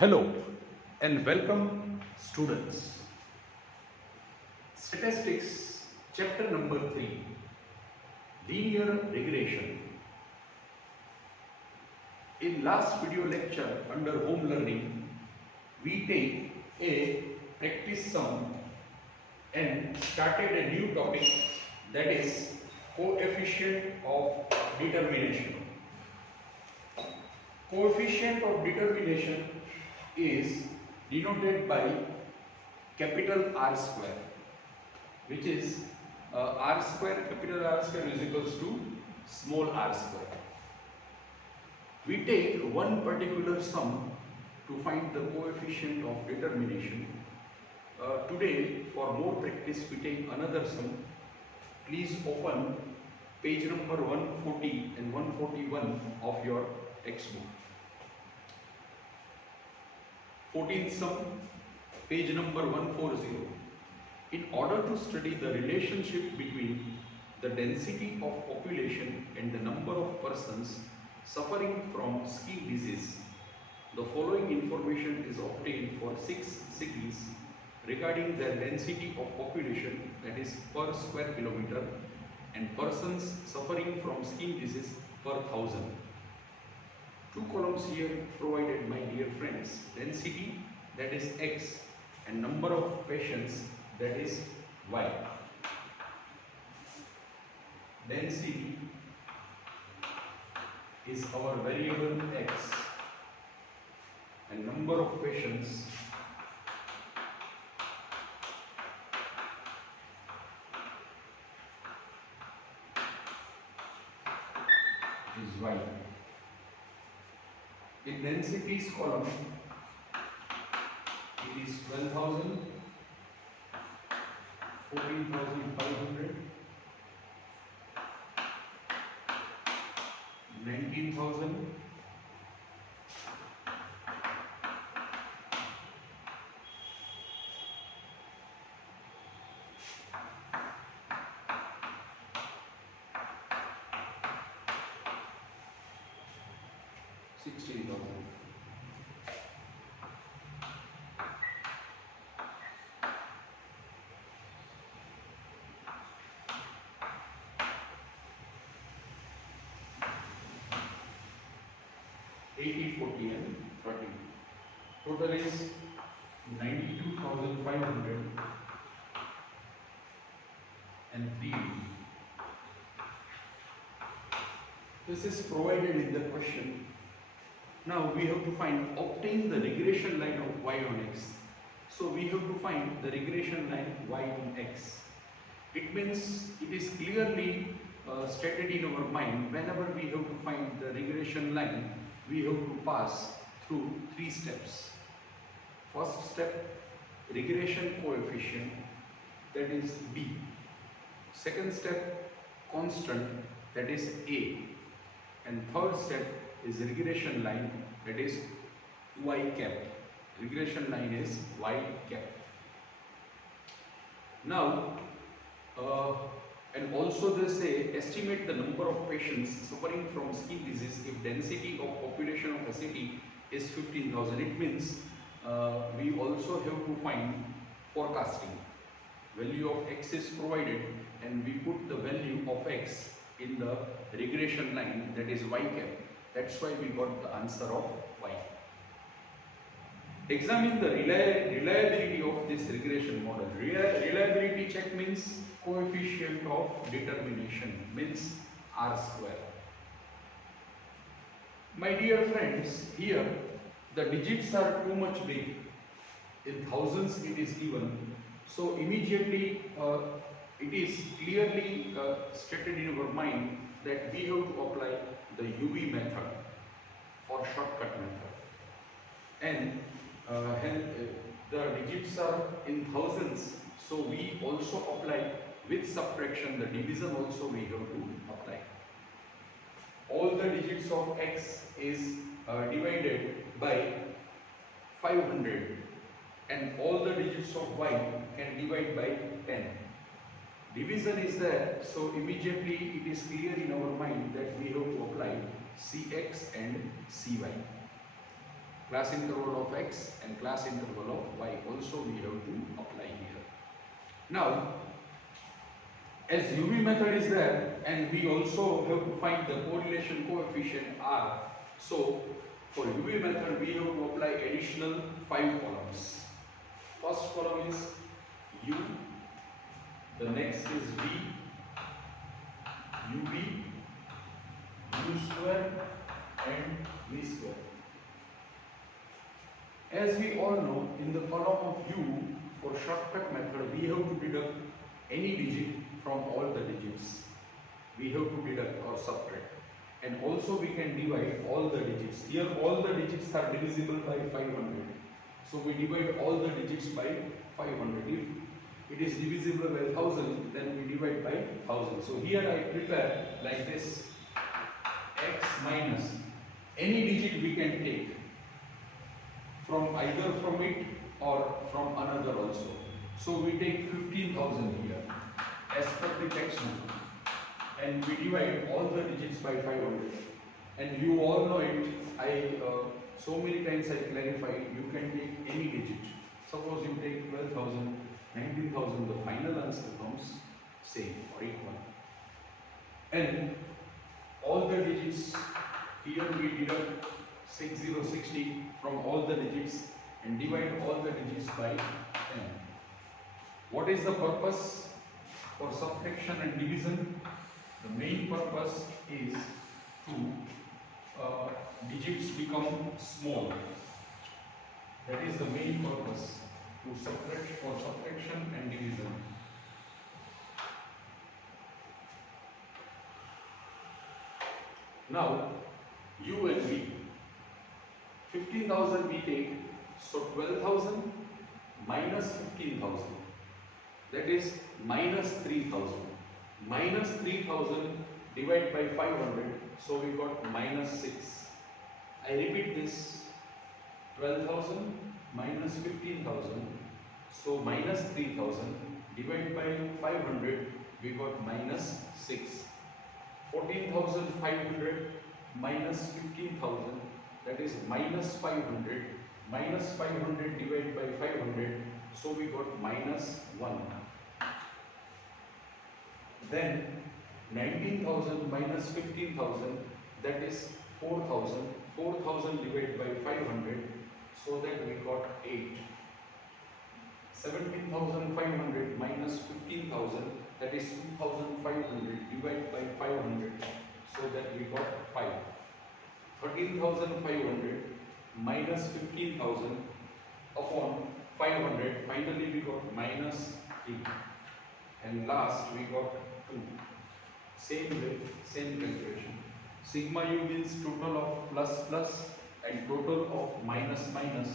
Hello and welcome students. Statistics chapter number 3, linear regression. In last video lecture under home learning, we take a practice sum and started a new topic, that is coefficient of determination. Coefficient of determination is denoted by capital R square, which is R square, capital R square is equals to small r square. We take one particular sum to find the coefficient of determination. Today, for more practice, we take another sum. Please open page number 140 and 141 of your textbook. 14th sum, page number 140. In order to study the relationship between the density of population and the number of persons suffering from skin disease, the following information is obtained for 6 cities regarding their density of population, that is per square kilometer, and persons suffering from skin disease per 1000. Two columns here provided, my dear friends: density, that is X, and number of patients, that is Y. Density is our variable X and number of patients is Y. In densities column, it is 12,000, 14,500, 19,000, 16,000. $80, $40 and $30. Total is 92,500 and 3. This is provided in the question. Now we have to obtain the regression line of y on x. So we have to find the regression line y on x. It means it is clearly stated in our mind, whenever we have to find the regression line, we have to pass through 3 steps. First step, regression coefficient, that is b. Second step, constant, that is a. And third step is regression line, that is y cap. Regression line is y cap. Now, and also they say estimate the number of patients suffering from skin disease if density of population of a city is 15,000. It means we also have to find forecasting. Value of x is provided and we put the value of x in the regression line, that is y cap. That's why we got the answer of y. Examine the reliability of this regression model. Reliability check means coefficient of determination, means R square. My dear friends, here the digits are too much big. In thousands it is given. So immediately it is clearly stated in our mind that we have to apply the UV method or shortcut method. And the digits are in thousands, so we also apply with subtraction, the division also we have to apply. All the digits of x is divided by 500 and all the digits of y can divide by 10. Division is there, so immediately it is clear in our mind that we have to apply Cx and Cy. class interval of x and class interval of y also we have to apply here. Now, as UV method is there and we also have to find the correlation coefficient R, so for UV method we have to apply additional 5 columns. First column is U, the next is V, UV, U square and V square. As we all know, in the column of U, for shortcut method, we have to deduct any digit from all the digits. We have to deduct or subtract. And also we can divide all the digits. Here all the digits are divisible by 500. So we divide all the digits by 500. If it is divisible by 1000, then we divide by 1000. So here I prepare like this. X minus any digit we can take from either from it or from another also. So we take 15,000 here as per the textbook and we divide all the digits by 500. And you all know it, so many times I clarify, you can take any digit. Suppose you take 12,000, 19,000, the final answer comes same or equal. And all the digits, here we deduct 6060 from all the digits and divide all the digits by 10. What is the purpose for subtraction and division? The main purpose is to digits become small. That is the main purpose, to subtract for subtraction and division. Now, U and V. 15,000 we take, so 12,000 minus 15,000. That is minus 3,000. Minus 3,000 divided by 500, so we got minus 6. I repeat this, 12,000 minus 15,000, so minus 3,000 divided by 500, we got minus 6. 14,500 minus 15,000, that is minus 500. Minus 500 divided by 500, so we got minus 1. Then 19,000 minus 15,000, that is 4,000. 4,000 divided by 500, so that we got 8. 17,500 minus 15,000, that is 2,500 divided by 500, so that we got 5. 13,500 minus 15,000 upon 500, finally we got minus 3. And last we got 2. Same way, same calculation. Sigma u means total of plus plus and total of minus minus.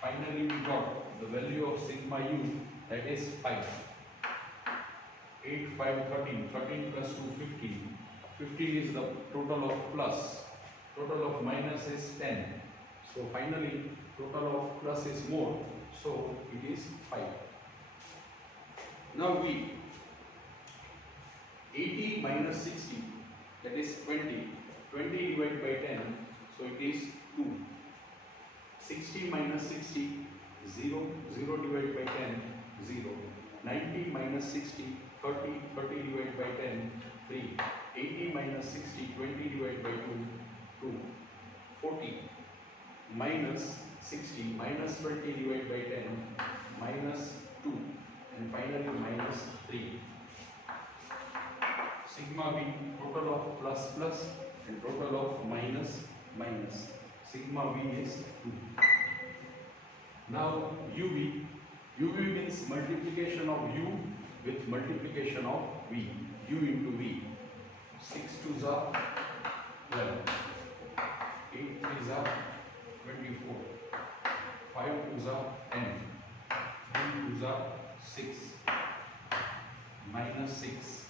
Finally we got the value of sigma u, that is 5. 8, 5, 13. 13 plus 2, 15. 15 is the total of plus. Total of minus is 10. So finally total of plus is more. So it is 5. Now we 80 minus 60, that is 20. 20 divided by 10, so it is 2. 60 minus 60, 0. 0 divided by 10, 0. 90 minus 60, 30. 30 divided by 10, 3. 80 minus 60, 20 divided by 2, 2. 40 minus 60, minus 20 divided by 10, minus 2. And finally minus 3. Sigma v, total of plus plus and total of minus minus. Sigma v is 2. Now uv. uv means multiplication of u with multiplication of v. u into v. 6 2s are 12. 8 3s are 24. 5 2s are 10. 3 2s are 6. Minus 6.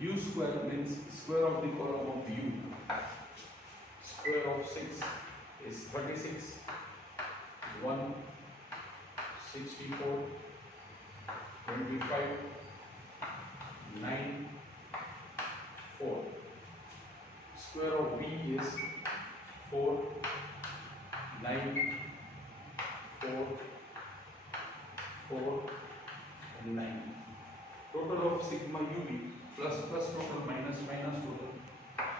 U square means square of the column of u. Square of 6 is 36. 1, 64, 25, 9, 4. Square of v is 4, 9, 4, 4 and 9. Total of sigma UV plus total minus total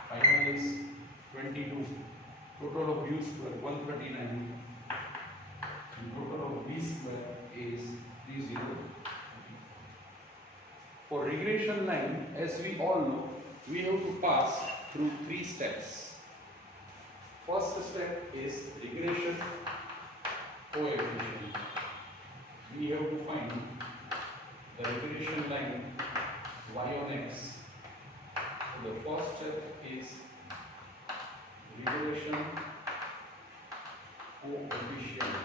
final is 22. Total of U square 139 and total of V square is 30. For regression line, as we all know, we have to pass through 3 steps. First step is regression coefficient. We have to find the regression line y on x. So the first step is regression coefficient.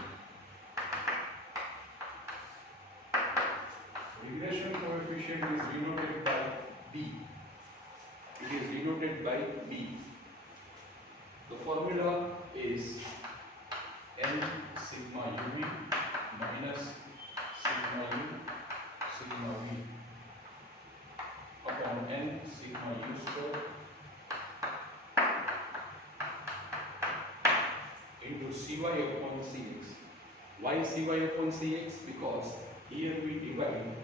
Regression coefficient is denoted by B. It is denoted by B. The formula is n sigma UV minus sigma U sigma V upon n sigma U square into Cy upon Cx. Why Cy upon Cx? Because here we divide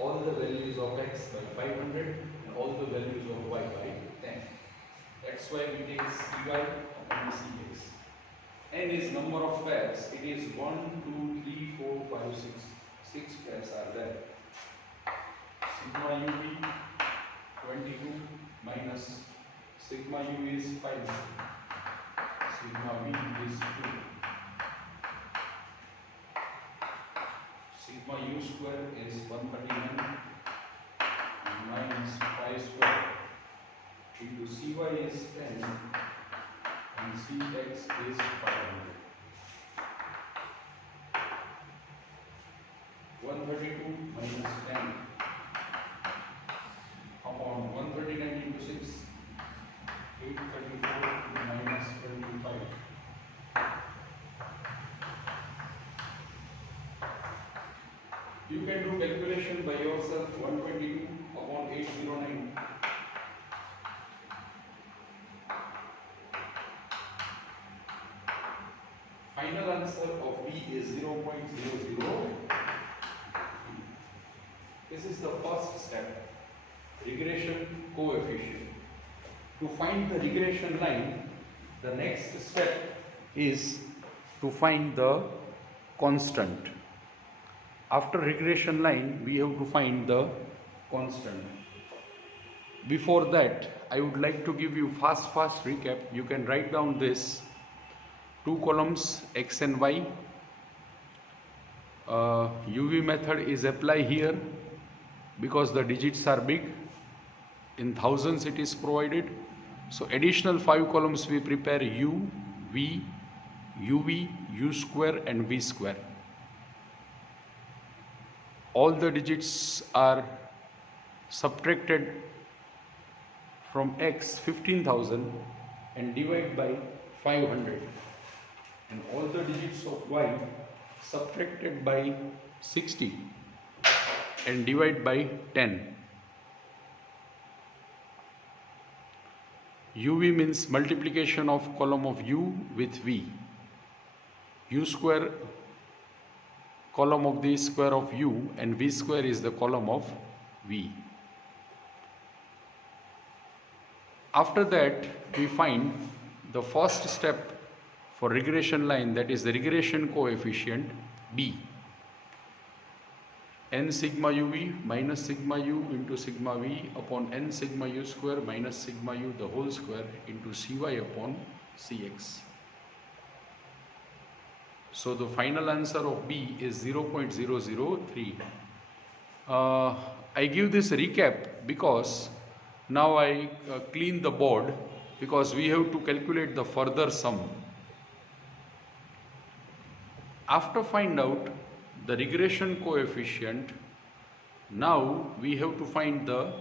all the values of x by 500 and all the values of y by 10. That's why we take Cy upon Cx. N is number of pairs. It is 1, 2, 3, 4, 5, 6. 6 pairs are there. Sigma UV 22 minus sigma U is 5. Sigma V is 2. Sigma U square is 139 minus 5 square into Cy is 10 and Cx is 500. Minus 10 upon 139 into 6, 834 minus 25. You can do calculation by yourself. 122 upon 809. Final answer of B is 0.00. This is the first step, regression coefficient. To find the regression line, the next step is to find the constant. After regression line, we have to find the constant. Before that, I would like to give you fast recap. You can write down this 2 columns x and y. UV method is applied here because the digits are big. In thousands it is provided. So additional 5 columns we prepare U, V, UV, U square and V square. All the digits are subtracted from x 15,000 and divide by 500. And all the digits of y subtracted by 60 and divide by 10. UV means multiplication of column of U with V. U square column of the square of U and V square is the column of V. After that, we find the first step for regression line, that is the regression coefficient B. N sigma UV minus sigma U into sigma V upon N sigma U square minus sigma U the whole square into Cy upon Cx. So the final answer of B is 0.003. I give this recap because now I clean the board because we have to calculate the further sum. After find out the regression coefficient, now we have to find the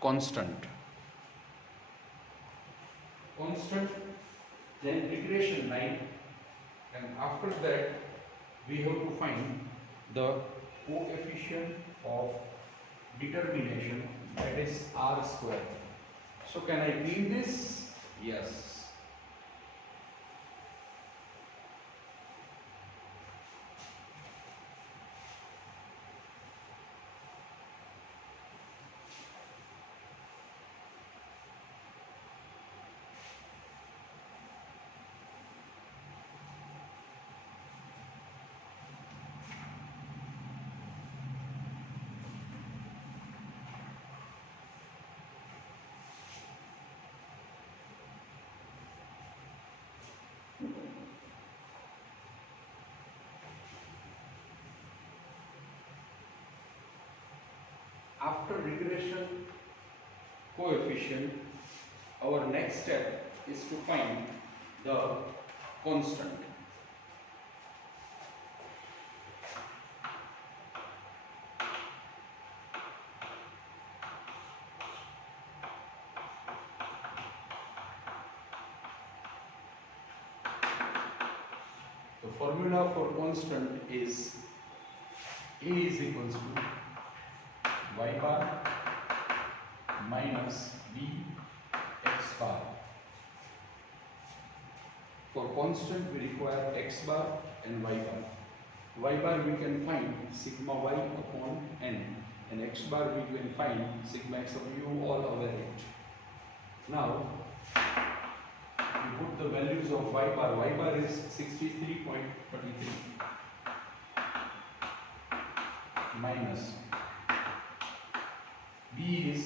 constant. Then regression line, and after that we have to find the coefficient of determination, that is R square. So can I clean this? Yes. after regression coefficient, our next step is to find the constant. The formula for constant is A is equals to y bar minus b x bar. For constant we require x bar and y bar. Y bar we can find sigma y upon n, and x bar we can find sigma x of u all over it. Now we put the values of y bar. Y bar is 63.33 minus b is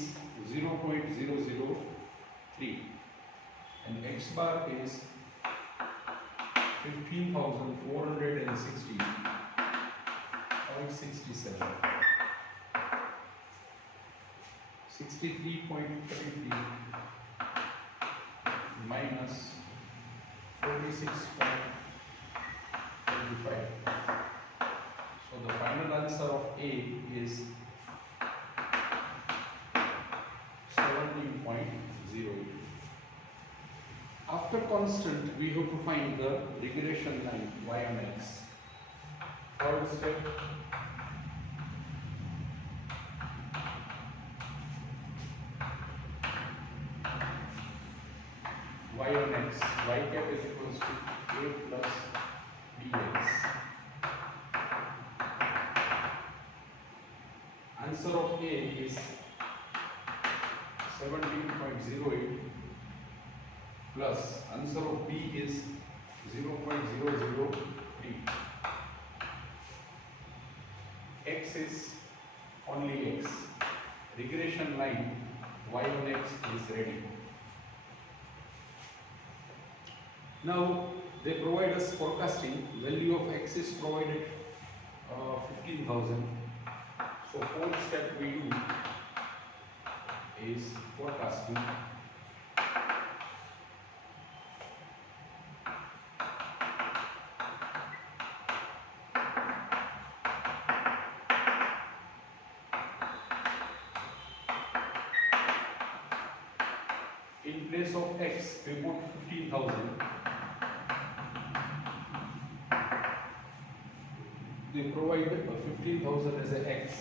0.003 and x bar is 15,460.67. 63.33 minus 46.25. So the final answer of A is 17.08. After constant, we have to find the regression line y on x. Third step, y on x, y cap is equals to a plus bx. Answer of A is 17.08 plus answer of B is 0.003. X is only x. Regression line y on x is ready. Now they provide us forecasting. Value of x is provided 15,000. So fourth step we do is forecasting. In place of x, we put 15,000. They provide 15,000 as a x.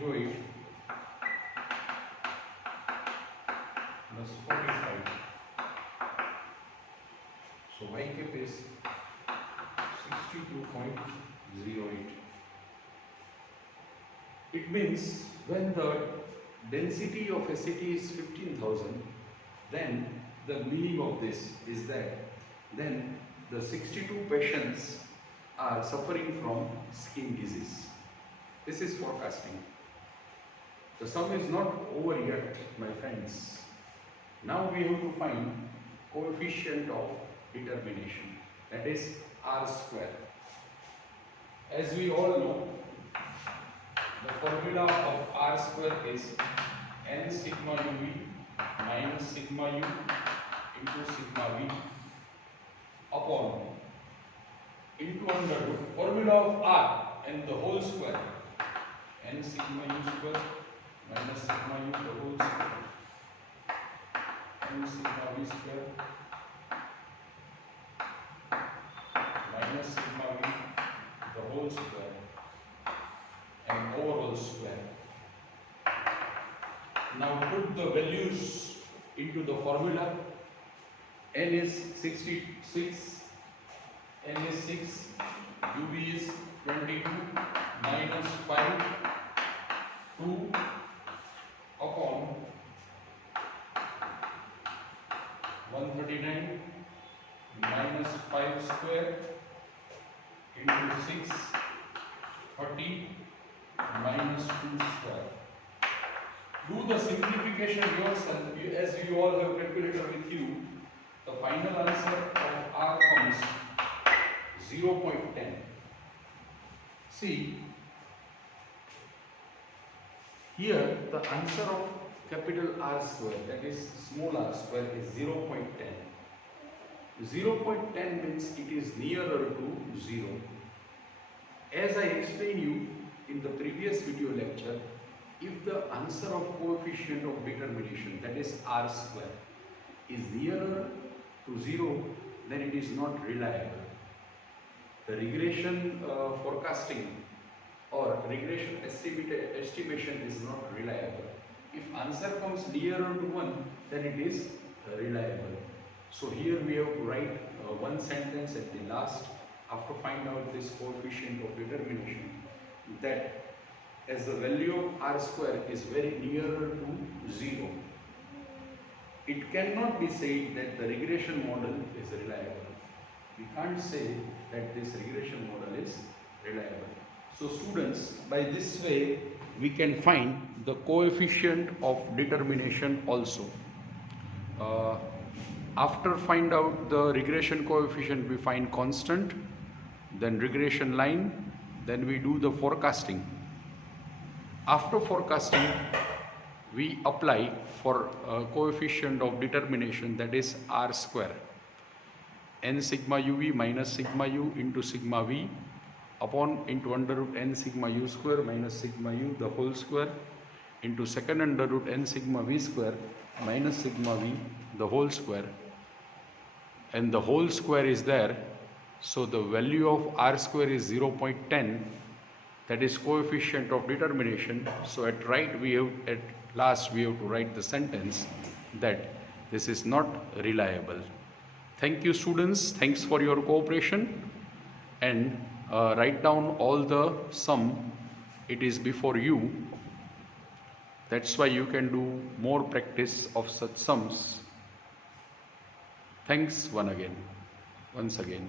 .08 plus 45. So y cap is 62.08. It means when the density of a city is 15,000, then the meaning of this is that then the 62 patients are suffering from skin disease. This is forecasting. The sum is not over yet, my friends. Now we have to find coefficient of determination, that is r square. As we all know, the formula of r square is n sigma uv minus sigma u into sigma v upon into under root formula of r and the whole square, n sigma u square minus sigma u the whole square, n sigma v square minus sigma v the whole square and overall square. Now put the values into the formula. N is 66, n is 6, uv is 22 minus 5, 2 upon 139 minus 5 square into 6, 30 minus 2 square. Do the simplification yourself. As you all have calculator with you, the final answer of R comes 0.10. See, here the answer of capital R square, that is small r square, is 0.10. 0.10 means it is nearer to 0. As I explained you in the previous video lecture, if the answer of coefficient of determination, that is R square, is nearer to 0, then it is not reliable. The regression forecasting or regression estimation is not reliable. If answer comes nearer to 1, then it is reliable. So here we have to write one sentence at the last after find out this coefficient of determination, that as the value of R square is very nearer to 0, it cannot be said that the regression model is reliable. We can't say that this regression model is reliable. So students, by this way we can find the coefficient of determination also. After find out the regression coefficient, we find constant, then regression line, then we do the forecasting. After forecasting, we apply for coefficient of determination, that is R square. N sigma uv minus sigma u into sigma v upon into under root n sigma u square minus sigma u the whole square into second under root n sigma v square minus sigma v the whole square, and the whole square is there. So the value of R square is 0.10, that is coefficient of determination. So at last we have to write the sentence that this is not reliable. Thank you students, thanks for your cooperation, and write down all the sum. It is before you. That's why you can do more practice of such sums. Thanks once again.